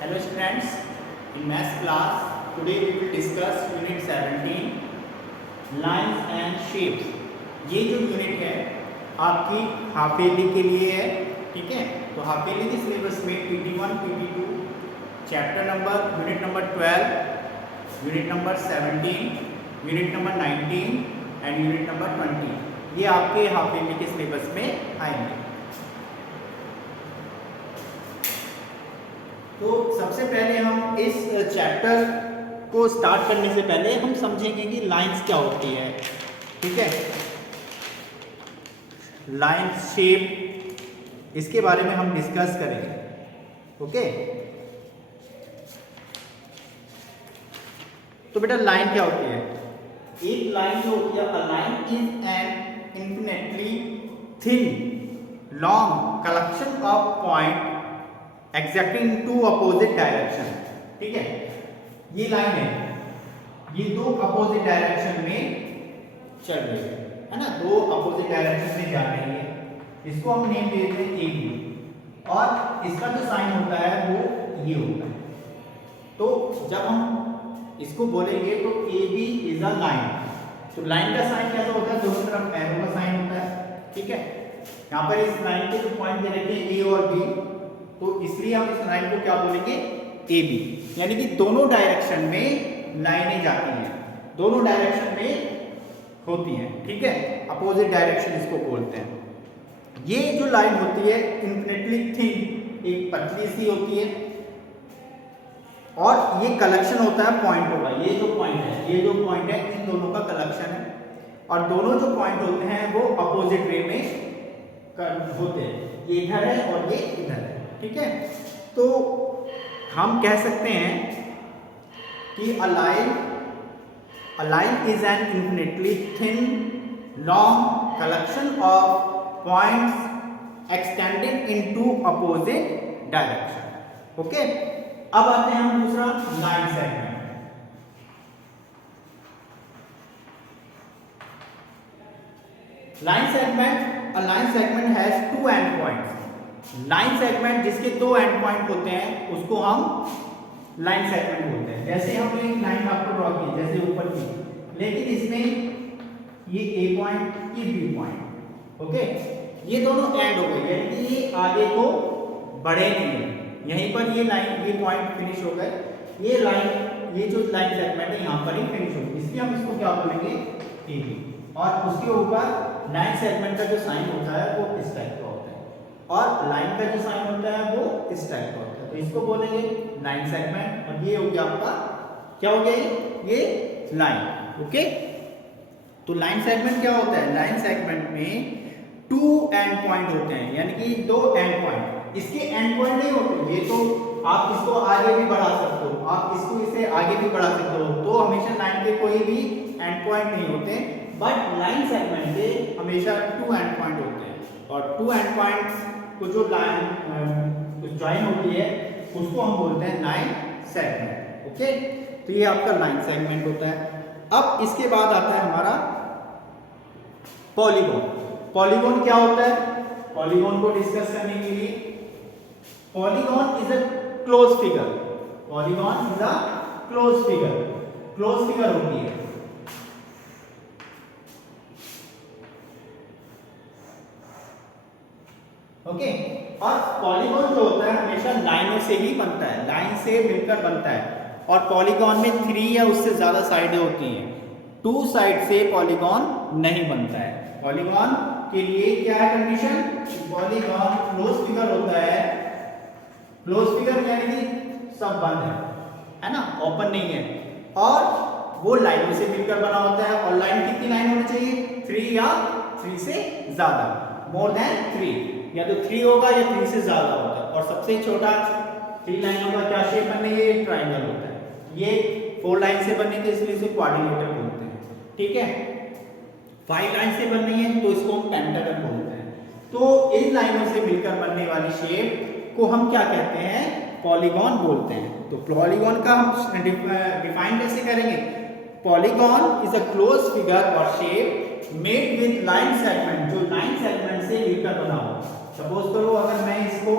Hello students, in math class today we will discuss unit 17 lines and shapes. ये जो unit है आपकी half yearly के लिए है, ठीक है। तो हाफ ईयरली के सिलेबस में PT1, PT2, chapter number unit number 12, unit number 17, unit number 19 and unit number 20 ये आपके हाफ ईयरली के सिलेबस में आएंगे। तो सबसे पहले हम इस चैप्टर को स्टार्ट करने से पहले हम समझेंगे कि लाइंस क्या होती है, ठीक है। लाइंस, शेप, इसके बारे में हम डिस्कस करेंगे, ओके। तो बेटा लाइन क्या होती है? एक लाइन जो होती है, a line is an infinitely thin long collection of point exacting to opposite direction, ठीक है। ये लाइन है, ये दो अपोजिट डायरेक्शन में चल रही है ना, दो अपोजिट डायरेक्शन में जा रही है। इसको हम नेम देते हैं ए बी, और इसका जो साइन होता है वो ये होता है। तो जब हम इसको बोलेंगे तो A B is a line, तो लाइन का साइन कैसा होता है? दोनों तरफ एरो का साइन होता है, ठीक है। यहाँ पर इस लाइन के जो पॉइंट दे रखे हैं ए और बी, तो इसलिए हम इस लाइन को क्या बोलेंगे? ए बी, यानी कि दोनों डायरेक्शन में लाइनें जाती हैं, दोनों डायरेक्शन में होती हैं, ठीक है। अपोजिट डायरेक्शन इसको बोलते हैं। ये जो लाइन होती है इन्फिनेटली थिन, एक पतली सी होती है, और ये कलेक्शन होता है पॉइंटों का। ये जो पॉइंट है, ये जो पॉइंट है, इन दोनों का कलेक्शन है, और दोनों जो पॉइंट होते हैं वो अपोजिट वे में होते हैं। ये इधर है और ये इधर है, ठीक है। तो हम कह सकते हैं कि a line is an infinitely thin long collection of points extended into opposite direction, okay. अब आते हैं हम दूसरा, line segment. Line segment, a line segment has two end points. Line segment जिसके दो एंड पॉइंट होते हैं उसको हम लाइन सेगमेंट बोलते हैं। जैसे हमने एक लाइन आपको ड्रॉ की, जैसे ऊपर की, लेकिन इसमें ये ए पॉइंट, ये बी पॉइंट, ओके। ये दोनों एंड हो गए, यानी कि ये आगे को बढ़े नहीं है। यहीं पर ये लाइन, ये पॉइंट फिनिश हो गए, ये लाइन, ये जो लाइन सेगमेंट है यहाँ पर ही फिनिश होगी, इसलिए हम इसको क्या बोलेंगे? A B. और उसके ऊपर लाइन सेगमेंट का जो साइन होता है वो इस टाइप का होता है, और लाइन का जो साइन होता है वो इस टाइप का होता है। तो इसको बोलेंगे लाइन सेगमेंट, और ये हो गया आपका, क्या हो गया ये लाइन, ओके। तो लाइन सेगमेंट क्या होता है? लाइन सेगमेंट में टू एंड पॉइंट होते हैं, यानी कि दो एंड पॉइंट। इसके एंड पॉइंट नहीं होते, ये तो आप इसको आगे भी बढ़ा सकते हो, आप इसको इसे आगे भी बढ़ा सकते हो, तो हमेशा लाइन के कोई भी एंड पॉइंट नहीं होते। बट लाइन सेगमेंट के हमेशा टू एंड पॉइंट होते हैं, और टू एंड पॉइंट्स को जो लाइन ज्वाइन होती है उसको हम बोलते हैं लाइन सेगमेंट, ओके। तो ये आपका लाइन सेगमेंट होता है। अब इसके बाद आता है हमारा पॉलीगॉन। पॉलीगॉन क्या होता है? पॉलीगॉन को डिस्कस करने के लिए, polygon is a close figure. Polygon is a close figure, close figure होती है। ओके, और पॉलीगॉन जो होता है हमेशा लाइनों से ही बनता है, लाइन से मिलकर बनता है। और पॉलीगॉन में 3 या उससे ज्यादा साइडें होती हैं, 2 साइड से पॉलीगॉन नहीं बनता है। पॉलीगॉन के लिए क्या है कंडीशन? पॉलीगॉन क्लोज फिगर होता है। क्लोज फिगर यानी कि सब बंद है ना, ओपन नहीं है, और वो लाइनों से मिलकर बना होता है। और लाइन कितनी लाइन होनी चाहिए? 3 या 3 से ज्यादा, मोर देन 3, या तो 3 होगा या 3 से ज्यादा होता है। और सबसे छोटा 3 लाइनों का क्या शेप बनने? ये ट्राइंगल होता है। ये 4 लाइन से बनने के इसलिए इसे क्वाड्रिलेटरल बोलते हैं, ठीक है। 5 लाइन से बन रही है तो इसको हम पेंटागन बोलते हैं। तो इन लाइनों से मिलकर बनने वाली शेप को हम क्या कहते हैं? पॉलीगॉन बोलते हैं। तो पॉलीगॉन का हम डिफाइन कैसे करेंगे? Polygon is a close figure और shape made with line segment, जो लाइन सेगमेंट से मिलकर बना हो। सपोज करो अगर मैं इसको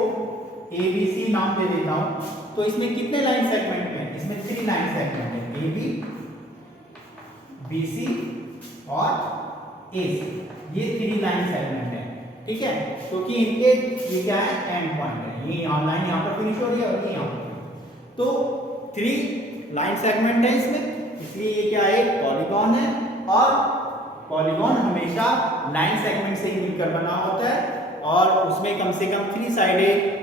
ABC नाम दे देता हूं, तो तो इसमें कितने लाइन सेगमेंट हैं? इसमें 3 लाइन सेगमेंट है, ए बी, बी सी और ए सी, ये 3 लाइन सेगमेंट है, ठीक है। क्योंकि इनके ये क्या है, एंड पॉइंट है, ये लाइन यहाँ पर फिनिश हो रही है और ये यहाँ पर, तो 3 लाइन सेगमेंट है इसमें, इसलिए ये क्या है, पॉलीगॉन है। और पॉलीगॉन हमेशा लाइन सेगमेंट से ही मिलकर बना होता है और उसमें कम से कम 3 साइडेड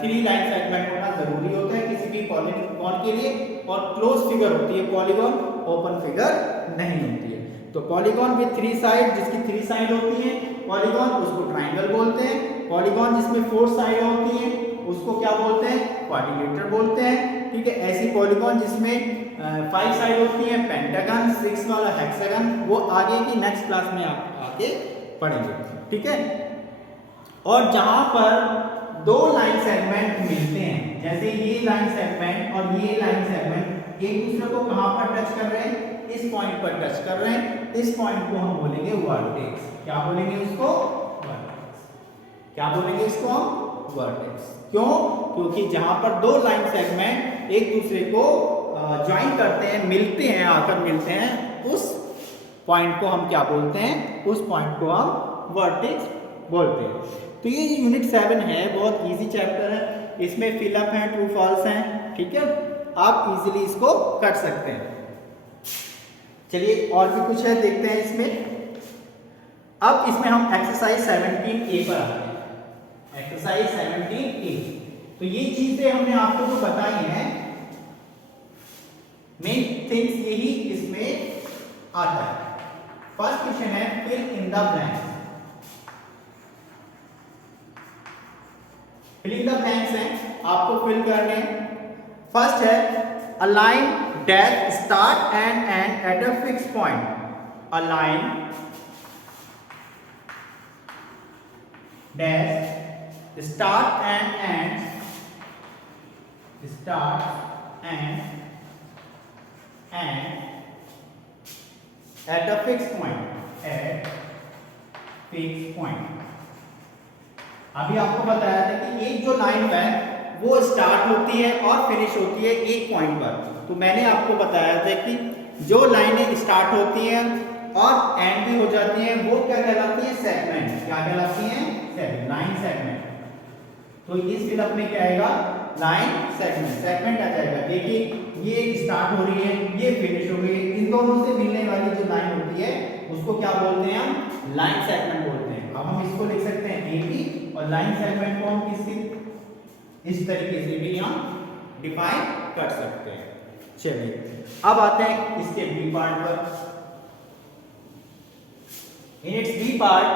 3 लाइन सेगमेंट होना जरूरी होता है किसी भी पॉलीगॉन के लिए, और क्लोज फिगर होती है पॉलीगॉन, ओपन फिगर नहीं होती है। तो पॉलीगॉन विद 3 साइड, जिसकी 3 साइड होती है पॉलीगॉन, उसको ट्राइंगल बोलते हैं। पॉलीगॉन जिसमें 4 साइड होती है उसको क्या बोलते हैं, क्वाड्रिलेटरल बोलते हैं, ठीक है। ऐसी पॉलीगॉन जिसमें 5 साइड होती है पेंटागन, 6 वाला हेक्सागन, वो आगे की नेक्स्ट क्लास में आप आके पढ़ेंगे, ठीक है। और जहां पर 2 लाइन सेगमेंट मिलते हैं, जैसे ये लाइन सेगमेंट और ये लाइन सेगमेंट एक दूसरे को कहां पर टच कर रहे हैं, इस पॉइंट पर टच कर रहे हैं, इस पॉइंट को हम बोलेंगे वर्टेक्स। क्या बोलेंगे उसको, वर्टेक्स। क्या बोलेंगे इसको हम, वर्टेक्स। क्यों, क्योंकि जहां पर 2 लाइन सेगमेंट एक दूसरे को ज्वाइन करते हैं, मिलते हैं, आकर मिलते हैं, उस पॉइंट को हम क्या बोलते हैं, उस पॉइंट को हम वर्टेक्स बोलते हैं। तो ये यूनिट 7 है, बहुत इजी चैप्टर है, इसमें फिलअप है, ट्रू फॉल्स हैं, ठीक है, आप इजीली इसको कर सकते हैं। चलिए और भी कुछ है, देखते हैं इसमें। अब इसमें हम एक्सरसाइज 17A पर आते हैं। एक्सरसाइज 17A, तो ये चीजें हमने आपको जो बताई हैं, मेन थिंग्स यही इसमें आता है। फर्स्ट क्वेश्चन है fill in the blanks. Filling the blanks हैं, आपको फिल करने। फर्स्ट है a line dash start and end at a fix point. A line dash start and end at a fixed point, at fixed point। अभी आपको बताया था कि एक जो लाइन है वो स्टार्ट होती है और फिनिश होती है एक पॉइंट पर। तो मैंने आपको बताया था कि जो लाइनें स्टार्ट होती हैं और एंड भी हो जाती हैं वो क्या कहलाती है, सेगमेंट। क्या कहलाती हैं, सेगमेंट, लाइन सेगमेंट। तो इस फिलअप में क्या आएगा, लाइन सेगमेंट, सेगमेंट आ जाएगा। देखिए ये स्टार्ट हो रही है, ये फिनिश हो गई, इन दोनों से मिलने वाली जो लाइन होती है उसको क्या बोलते हैं हम, लाइन सेगमेंट बोलते हैं। अब हम इसको लिख सकते हैं ए बी, और लाइन सेगमेंट को हम किसी इस तरीके से भी हम डिफाइन कर सकते हैं। चलिए अब आते हैं इसके बी पार्ट पर। In its B part,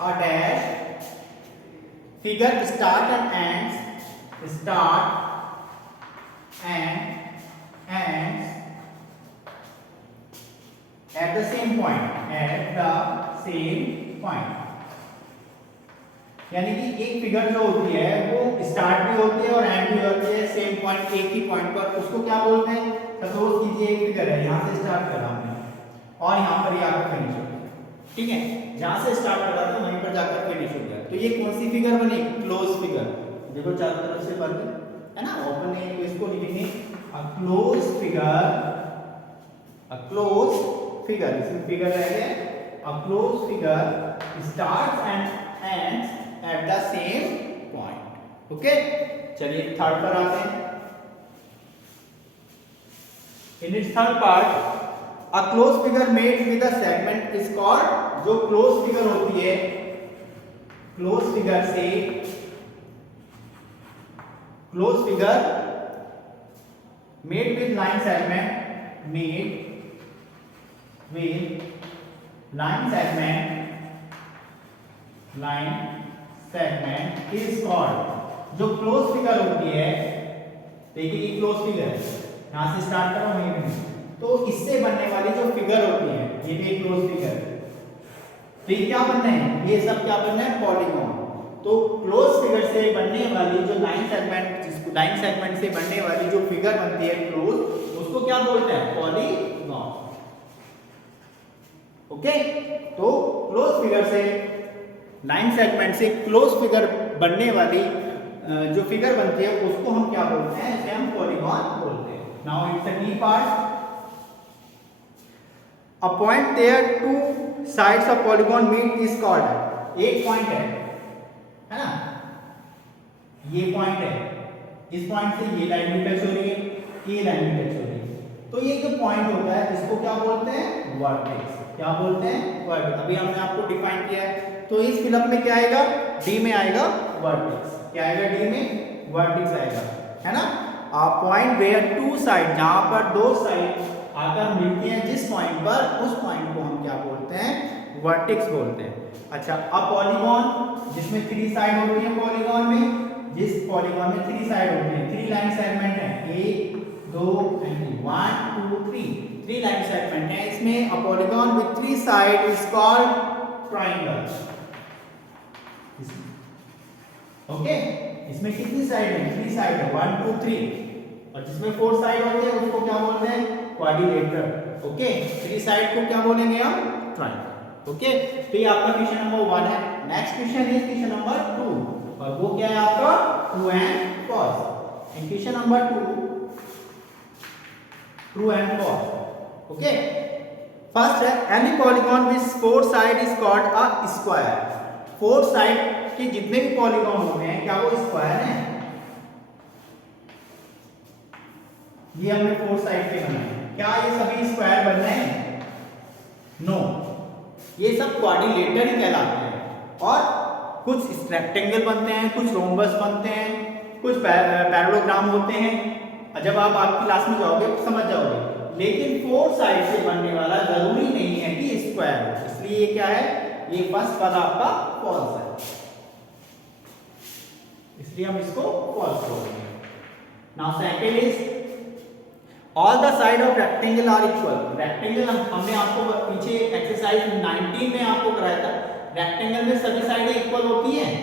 a dash figure start and ends at the same point, यानी कि एक फिगर जो होती है वो स्टार्ट भी होती है और एंड भी होती है सेम पॉइंट, एक ही पॉइंट पर। उसको क्या बोलते हैं, सपोज कीजिए एक फिगर है, यहाँ से स्टार्ट करा हमने और यहाँ पर ये आकर फिनिश हो गया, ठीक है। जहां से स्टार्ट करा था वहीं पर जाकर फिनिश हो गया। तो ये कौन सी फिगर बनी, क्लोज फिगर। देखो चारों तरफ से बन है ना, ओपन है, तो इसको लिखेंगे अ क्लोज फिगर, अ क्लोज फिगर। इसमें फिगर रह गया, अ close figure starts and ends at the same point. Okay, चलिए थर्ड पर आते हैं। In its third part, a close figure made with a segment is called, जो क्लोज फिगर होती है, क्लोज फिगर से, close figure made with line segment, made with line segment is called, जो close figure होती है। देखिए ये close figure है, यहां से स्टार्ट करो वहीं पे, तो इससे बनने वाली जो फिगर होती है, ये भी एक क्लोज फिगर है। तो ये क्या बनना है, ये सब क्या बनना है, पॉलीगॉन। तो क्लोज फिगर से बनने वाली जो लाइन सेगमेंट, जिसको लाइन सेगमेंट से बनने वाली जो फिगर बनती है क्लोज, उसको क्या बोलते हैं, पॉलीगॉन। ओके, तो क्लोज फिगर से, लाइन सेगमेंट से क्लोज फिगर बनने वाली जो फिगर बनती है उसको हम क्या बोलते हैं, इसे हम पॉलीगॉन बोलते हैं। Now it's a key part, a point there two sides of polygon meet is called, एक पॉइंट है ना, ये पॉइंट है, इस पॉइंट से ये लाइन भी टच हो रही है, ये लाइन भी टच हो रही है, तो ये जो पॉइंट होता है इसको क्या बोलते हैं, वर्टेक्स। क्या बोलते हैं, वर्टेक्स। अभी हमने आपको डिफाइन किया है, तो इस फिलअप में क्या आएगा, डी में आएगा वर्टेक्स। क्या आएगा, डी में वर्टेक्स आएगा, है ना। आ पॉइंट वेयर टू साइड, जहां पर दो साइड आकर मिलती हैं जिस पॉइंट पर, उस पॉइंट को हम क्या बोलते हैं, वर्टेक्स बोलते हैं। अच्छा, अब पॉलीगॉन जिसमें 3 साइड होती है, पॉलीगॉन में, जिस पॉलीगॉन में 3 साइड होती है, 3 लाइन सेगमेंट है, 1 2 एंड 1 2 3 लाइन सेगमेंट है, इसमें a polygon with 3 side is called triangle. Okay, इसमें कितनी साइड है, 3 साइड है, 1 2 3, और जिसमें 4 साइड होती है उसको क्या बोलते हैं, क्वाड्रिलेटरल। ओके, 3 साइड को क्या बोलेंगे हम, ट्रायंगल। ओके, तो ये आपका क्वेश्चन नंबर 1 है। Next question is question number 2, और वो क्या है आपका, true and false. In question number 2, true and false. Okay, first है, any polygon with 4 side is called a square. 4 side के जितने भी पॉलीगॉन होते हैं, क्या वो स्क्वायर हैं? ये हमने 4 साइड के बनाए, क्या ये सभी स्क्वायर बन रहे हैं? नो, ये सब क्वाड्रिलेटरल ही कहलाते हैं, और कुछ रेक्टेंगल बनते हैं, कुछ रोम्बस बनते हैं, कुछ पैरेललोग्राम होते हैं। जब आप आपकी क्लास में जाओगे तो समझ जाओगे, लेकिन 4 साइड से बनने वाला जरूरी नहीं है कि स्क्वायर हो, इसलिए ये क्या है, ये फर्स्ट पद आपका फॉल्स है, इसलिए हम इसको फॉल्स बोलेंगे। Now second is, all the side of rectangle are equal. Rectangle हमने आपको पीछे एक्सरसाइज 19 में आपको कराया था, रेक्टेंगल में सभी साइडें इक्वल होती हैं।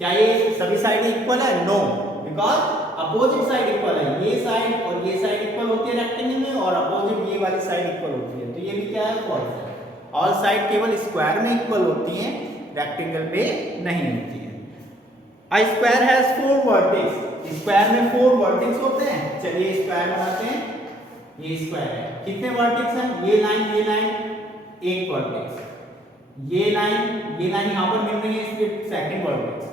क्या ये सभी साइडें इक्वल है? No, because opposite side equal है, ये साइड और ये साइड इक्वल होती है रेक्टेंगल में, और अपोजिट ये वाली साइड इक्वल होती है, तो ये भी क्या है, फॉल्स है। ऑल साइड केवल स्क्वायर में इक्वल होती हैं, रेक्टेंगल में नहीं होती है। A square has 4 vertex. Square में 4 वर्टेक्स होते हैं। चलिए स्क्वायर बनाते हैं, ये स्क्वायर है, कितने वर्टेक्स हैं, ये लाइन 1 वर्टेक्स, ये लाइन यहां पर मिल रही है, इसलिए सेकंड वर्टेक्स,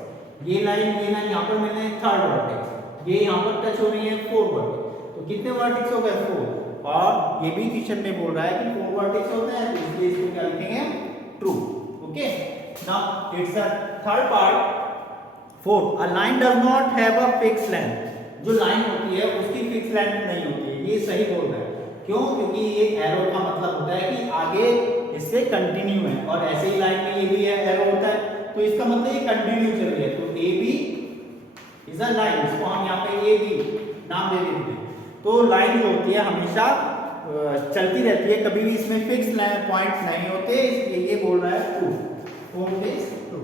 ये लाइन यहां पर मिल रही है, थर्ड वर्टेक्स, ये यहां पर टच हो रही है, 4 वर्टेक्स, तो कितने वर्टेक्स हो गए, 4। और ये भी क्वेश्चन में बोल रहा है कि 4 वर्टेक्स होते हैं, तो इसलिए इसको क्या लिखेंगे, true. Okay, now it's a third part, 4, a line does not have a fix length. जो लाइन होती है उसकी फिक्स लेंथ नहीं होती है, ये सही बोल रहा है। क्यों? क्योंकि ये एरो का मतलब होता है कि आगे इससे कंटिन्यू है, और ऐसे ही लाइन में ये भी एरो होता है, तो इसका मतलब ये कंटिन्यू चल रही है, तो A B is a line, इसको हम यहाँ पे ए बी नाम दे देते हैं। तो लाइन जो होती है हमेशा चलती रहती है, कभी भी इसमें फिक्स पॉइंट नहीं होते, इसलिए ये बोल रहा है true. Fourth is true.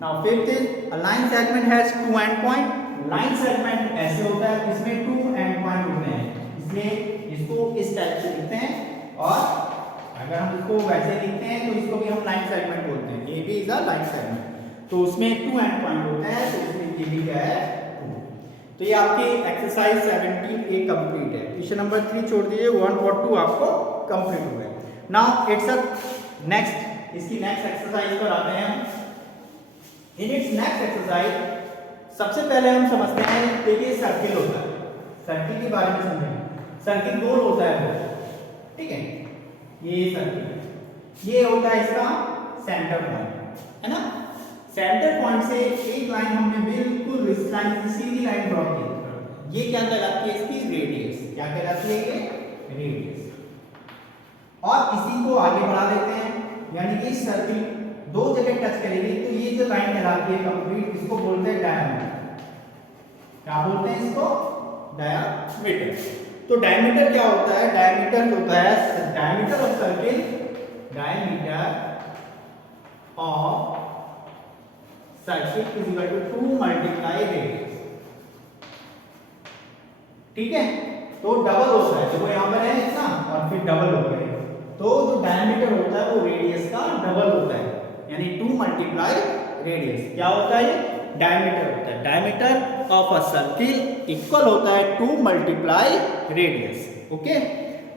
Now fifth is, a line segment has 2 and point. Line segment ऐसे होता है, इसमें 2 एंड पॉइंट होते हैं, इसलिए इसको इस टाइप से लिखते हैं, और अगर हम इसको वैसे लिखते हैं तो इसको भी हम लाइन सेगमेंट बोलते हैं, A B is a line segment. तो उसमें 2 एंड पॉइंट होते हैं, तो इसमें ये भी क्या है, 2। तो ये आपकी एक्सरसाइज 17 ए कंप्लीट है। क्वेश्चन नंबर 3 छोड़ दीजिए, 1 और 2 आपको कंप्लीट हो गए। नाउ इट्स अ नेक्स्ट, इसकी नेक्स्ट एक्सरसाइज पर आते हैं हम। इन इट्स नेक्स्ट एक्सरसाइज सबसे पहले हम समझते हैं, देखिए सर्किल होता है, सर्किल के बारे में समझेंगे। सर्किल गोल होता है, ठीक है, ये सर्किल, ये होता है इसका सेंटर पॉइंट, है ना। सेंटर पॉइंट से एक लाइन हमने बिल्कुल इस लाइन से सीधी लाइन ड्रॉ की, ये क्या कहलाती है, इसकी रेडियस। क्या कहलाती है ये, रेडियस। और इसी को आगे बढ़ा लेते हैं, यानी कि सर्किल 2 जगह टच करेगी, तो ये जो लाइन कहलाती है कंप्लीट, इसको बोलते हैं डायमीटर। क्या बोलते हैं इसको, डायमीटर। तो डायमीटर क्या होता है, डायमीटर होता है, diameter of circle, diameter of circle is equal to 2 multiply radius. ठीक है, तो डबल होता है, देखो यहां पर है इतना और फिर डबल हो गया, तो जो डायमीटर होता है वो रेडियस का डबल होता है, यानी 2 मल्टीप्लाई रेडियस। क्या होता है ये, डायमीटर होता है। Diameter of a circle equal होता है 2 मल्टीप्लाई रेडियस। ओके,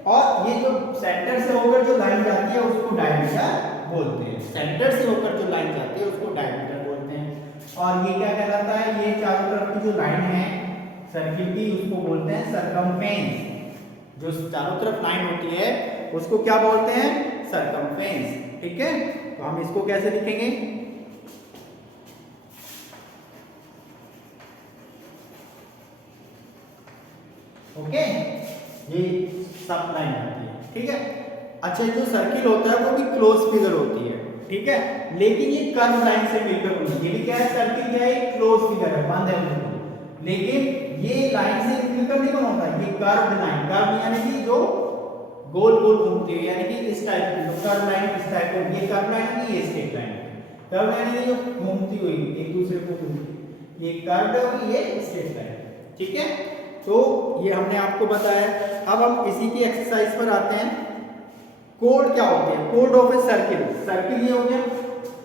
और ये जो सेंटर से होकर जो लाइन जाती है उसको डायमीटर बोलते हैं। सेंटर से होकर जो लाइन जाती है उसको डायमीटर बोलते हैं। और ये क्या कहलाता है, ये चारों तरफ की जो लाइन है सर्किल की उसको बोलते हैं सरकमफेरेंस। जो चारों तरफ लाइन होती है उसको क्या बोलते हैं, सरकमफेरेंस। ठीक है, तो हम इसको कैसे लिखेंगे, ओके, ये सब लाइन होती है। ठीक है, अच्छा जो सर्किल होता है वो भी क्लोज फिगर होती है। ठीक है, लेकिन ये कर्व लाइन से मिलकर बनी है। ये भी क्या है, सर्किल क्या है, क्लोज फिगर है, बंद है बिल्कुल। लेकिन ये लाइन से मिलकर नहीं बना होता, ये कर्व लाइन, कर्व यानी कि जो गोल गोल घूमती है, यानी कि इस टाइप की कर्व लाइन, इस टाइप की ये कर्व लाइन है, ये स्ट्रेट लाइन है। कर्व लाइन है जो घूमती हुई एक दूसरे को घूमती, ये कर्व है और ये स्ट्रेट लाइन। ठीक है, तो ये हमने आपको बताया। अब हम इसी की एक्सरसाइज पर आते हैं। कोड क्या होते हैं, code of a circle, circle ये हो गया।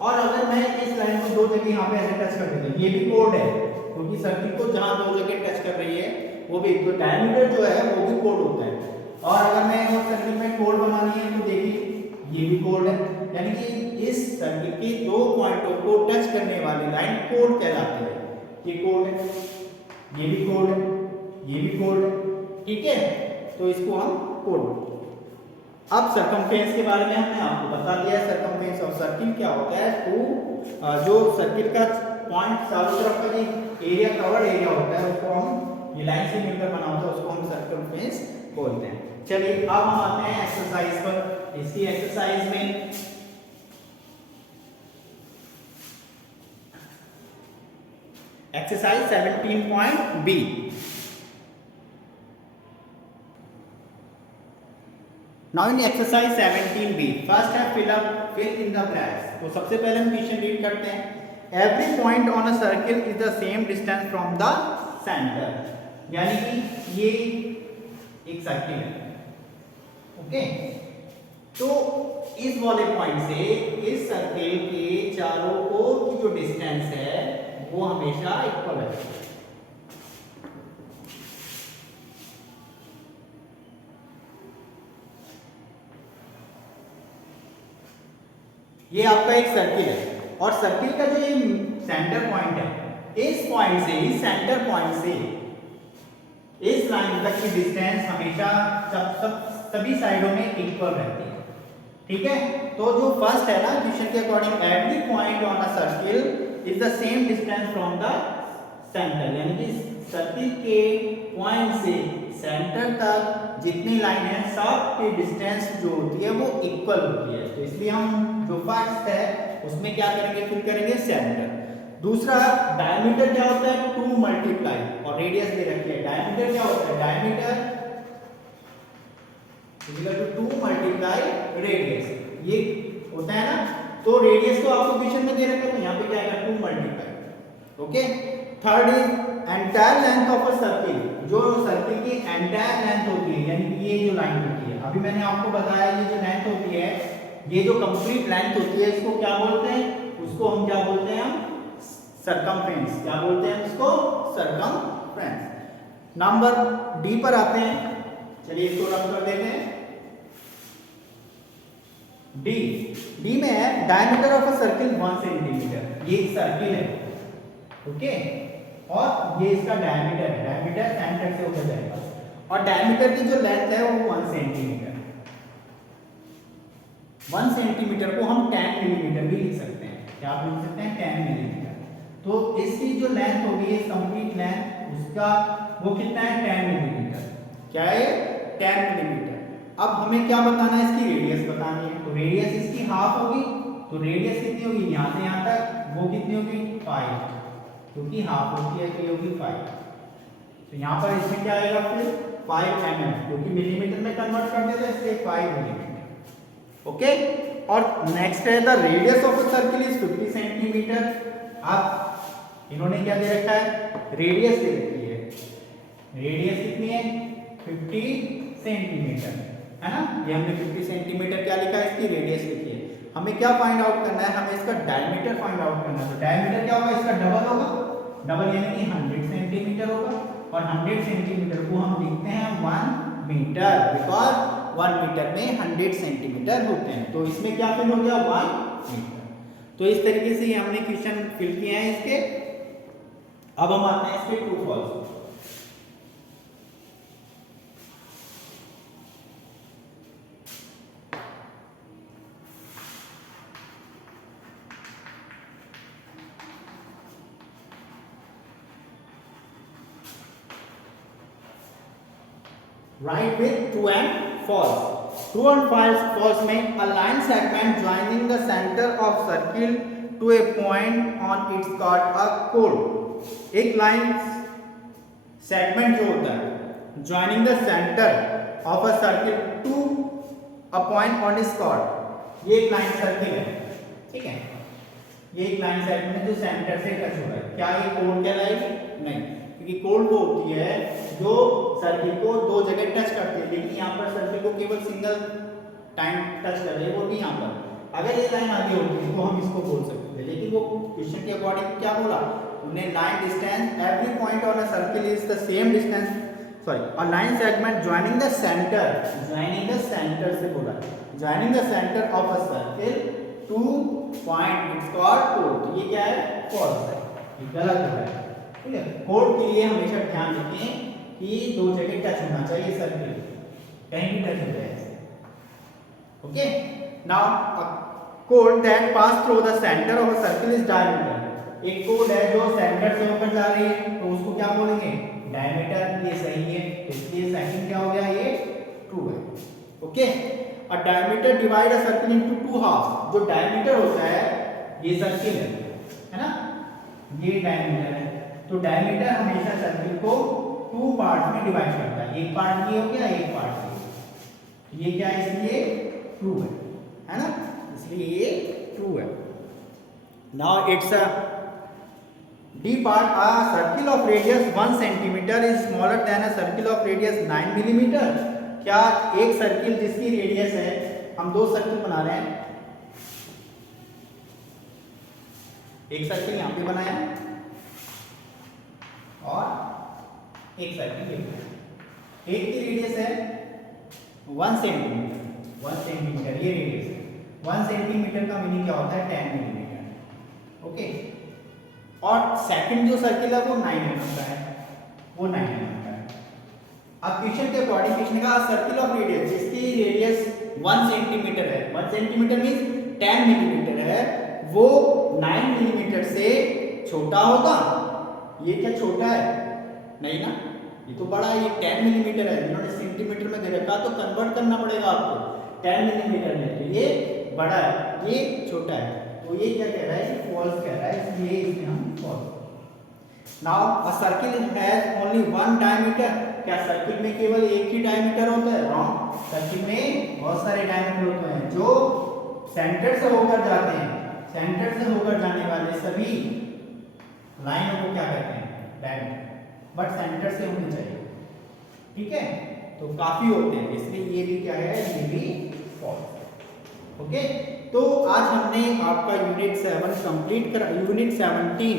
और अगर मैं इस लाइन को दो जगह यहाँ पे ऐसे टच कर देता हूं, ये भी कोड है, क्योंकि सर्किल को जहां दो जगह टच कर रही है वो भी, तो डायमीटर जो है वो भी कोड होता है। और अगर मैं उस सर्किल में कोड बनानी है तो देखिए ये भी कोड है, यानी कि इस सर्किल के दो पॉइंटों को टच करने वाली लाइन कोड कहलाती है। ये कोड है, ये भी कोड है, ये भी कोड है। ठीक है, तो इसको हम कोड। अब सरकमफेरेंस के बारे में हमने आपको बता दिया। सरकमफेरेंस ऑफ सर्किल क्या होता है, तो जो सर्किल का पॉइंट चारों तरफ का जो एरिया, कवर्ड एरिया होता है उसको हम, ये लाइन से मिलकर बना होता है उसको हम सरकमफेरेंस बोलते हैं। चलिए अब हम आते हैं एक्सरसाइज पर। इसकी एक्सरसाइज में exercise 17.b, now in exercise 17b first है फिल इन द ब्लैंक्स। तो सबसे पहले हम क्वेश्चन रीड करते हैं। Every point on a circle is the same distance from the centre, यानी कि ये एक सर्किल है। ओके, तो इस वाले पॉइंट से इस सर्किल के चारों ओर की जो डिस्टेंस है वो हमेशा इक्वल है। ये आपका एक सर्किल है और सर्किल का जो ये सेंटर पॉइंट है, इस पॉइंट से, इस सेंटर पॉइंट से इस लाइन तक की डिस्टेंस हमेशा सभी साइडों में इक्वल रहती है। ठीक है, तो जो फर्स्ट है ना क्वेश्चन के according, every point on a circle is the same distance from the centre, यानी कि सर्किल के पॉइंट से सेंटर तक जितनी लाइन है सब की डिस्टेंस जो होती है वो इक्वल होती है। तो इसलिए हम जो फर्स्ट है उसमें क्या करेंगे, फिल करेंगे सेंटर। दूसरा डायमीटर क्या होता है, 2 मल्टीप्लाई, और रेडियस दे रखी है। डायमीटर क्या होता है, diameter equal to 2 multiply radius, ये होता है ना। तो रेडियस तो आपको क्वेश्चन में दे रखा है, तो यहाँ पे क्या आएगा 2 multiply. Okay, third is entire length of a circle, जो सर्किल की एंटायर लेंथ होती है, यानी कि ये जो लाइन होती है, अभी मैंने आपको बताया ये जो लेंथ होती है, ये जो कंप्लीट लेंथ होती है इसको क्या बोलते हैं, उसको हम क्या बोलते हैं, हम सरकमफ्रेंस। क्या बोलते हैं उसको, सरकमफ्रेंस। नंबर डी पर आते हैं, चलिए इसको रफ कर देते हैं। डी में है diameter of a circle 1 centimetre. ये एक सर्किल है, ओके, और ये इसका डायमीटर है, डायमीटर सेंटर से होकर जाएगा, और डायमीटर की जो लेंथ है वो 1 सेंटीमीटर। 1 सेंटीमीटर को हम 10 मिलीमीटर भी लिख सकते हैं। क्या आप लिख सकते हैं, 10 मिलीमीटर। तो इसकी जो लेंथ होगी, कंप्लीट लेंथ उसका वो कितना है, 10 मिलीमीटर। क्या है, 10 मिलीमीटर। अब हमें क्या बताना है, इसकी रेडियस बतानी है। तो रेडियस इसकी हाफ होगी, तो रेडियस कितनी होगी, यहाँ से यहाँ तक वो कितनी होगी, 5, क्योंकि हाफ होती है तो ये होगी 5। तो यहाँ पर इसमें क्या आएगा फिर 5 mm, क्योंकि मिलीमीटर में कन्वर्ट कर देते हैं इसलिए 5 मिलीमीटर। ओके, और नेक्स्ट है the radius of a circle is 50 centimetre. अब इन्होंने क्या दे रखा है, रेडियस दे रखी है। रेडियस कितनी है, 50 सेंटीमीटर, है ना। ये हमने 50 सेंटीमीटर क्या लिखा है, इसकी रेडियस लिखी है। हमें क्या फाइंड आउट करना है, हमें इसका डायमीटर फाइंड आउट करना है। तो डायमीटर क्या होगा, इसका डबल होगा, डबल यानी कि 100 सेंटीमीटर होगा, और 100 सेंटीमीटर को हम लिखते हैं 1 मीटर, बिकॉज 1 मीटर में 100 सेंटीमीटर होते हैं। तो इसमें क्या फिल हो गया, 1 मीटर। तो इस तरीके से हमने क्वेश्चन फिल किए हैं इसके। अब हम आते हैं इसके true false. Write with true and false. True and false में a line segment joining the center of circle to a point on its called a chord। एक लाइन सेगमेंट जो होता है joining the center of a circle to a point on its chord, ये एक line circle है, ठीक है। ये एक लाइन सेगमेंट जो सेंटर से टच हो रहा है, क्या ये कोड कहलाएगी? नहीं, क्योंकि कोड वो होती है जो सर्किल को दो जगह टच करती है, लेकिन यहाँ पर सर्किल को केवल सिंगल टाइम टच कर रही है, वो भी यहाँ पर। अगर ये लाइन आगे होती तो हम इसको बोल सकते थे, लेकिन वो क्वेश्चन के अकॉर्डिंग क्या बोला उन्हें, line distance every point on a circle is the same distance, sorry a line segment joining the centre से बोला, joining the centre of a circle two point it's called code. तो ये क्या है, फॉल्स है, ये गलत है, ठीक है। कोड के लिए हमेशा ध्यान रखें कि दो जगह टच होना चाहिए सर्किल, कहीं भी टच हो जाए। Okay, now a code that pass through the centre of a circle is diameter. एक कोड है जो सेंटर से होकर जा रही है, तो उसको क्या बोलेंगे, डायमीटर। ये सही है, इसलिए सेकंड क्या हो गया, ये ट्रू है। Okay, a diameter divide a circle into two half. जो डायमीटर होता है ये सर्किल है ना, ये डायमीटर है। तो डायमीटर हमेशा सर्किल को टू पार्ट में डिवाइड करता है, एक पार्ट ये हो गया, एक पार्ट ये क्या है, इसलिए ट्रू है ना, इसलिए ये ट्रू है। Now it's a D part, a circle of radius 1 centimetre is smaller than a circle of radius 9 millimetre. क्या एक सर्किल जिसकी रेडियस है, हम दो सर्किल बना रहे हैं, एक सर्किल यहां पे बनाया और एक सर्किल एक की रेडियस है 1 सेंटीमीटर, 1 सेंटीमीटर ये रेडियस है। 1 सेंटीमीटर का मीनिंग क्या होता है, 10 मिलीमीटर। ओके, और सेकंड जो सर्किल है वो 9 mm का है, वो 9 mm का है। अब क्वेश्चन के अकॉर्डिंग क्वेश्चन का सर्किल ऑफ रेडियस जिसकी रेडियस 1 सेंटीमीटर है, 1 सेंटीमीटर मींस 10 मिलीमीटर है, वो 9 मिलीमीटर से छोटा होगा। ये क्या छोटा है, नहीं ना, ये तो बड़ा है, ये 10 मिलीमीटर है। इन्होंने सेंटीमीटर में दे रखा तो कन्वर्ट करना पड़ेगा आपको 10 मिलीमीटर में, तो ये बड़ा है, ये छोटा है। तो ये क्या कह रहा है, फॉल्स कह रहा है, इसलिए इसमें हम false. Now a circle has only 1 diameter. क्या सर्किल में केवल एक ही डायमीटर होता है? रॉन्ग, सर्किल में बहुत सारे डायमीटर होते हैं जो सेंटर से होकर जाते हैं। सेंटर से होकर जाने वाले सभी लाइनों को क्या कहते हैं, डायमीटर, बट सेंटर से होने चाहिए, ठीक है। तो काफी होते हैं, इसलिए ये भी क्या है, ये भी फॉल्स। ओके, तो आज हमने आपका यूनिट 7 कंप्लीट करा, यूनिट 17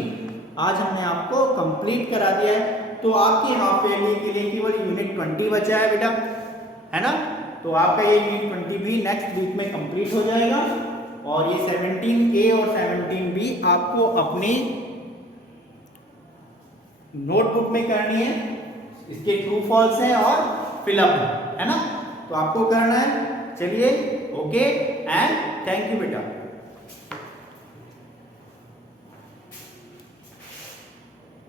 आज हमने आपको कंप्लीट करा दिया है। तो आपकी हाफ ईयरली के लिए केवल यूनिट 20 बचा है बेटा, है ना। तो आपका ये यूनिट 20 भी नेक्स्ट वीक में कंप्लीट हो जाएगा, और ये 17A और 17B आपको अपनी नोटबुक में करनी है। इसके ट्रू फॉल्स है और फिलअप है ना, तो आपको करना है। चलिए, ओके एंड थैंक यू बेटा।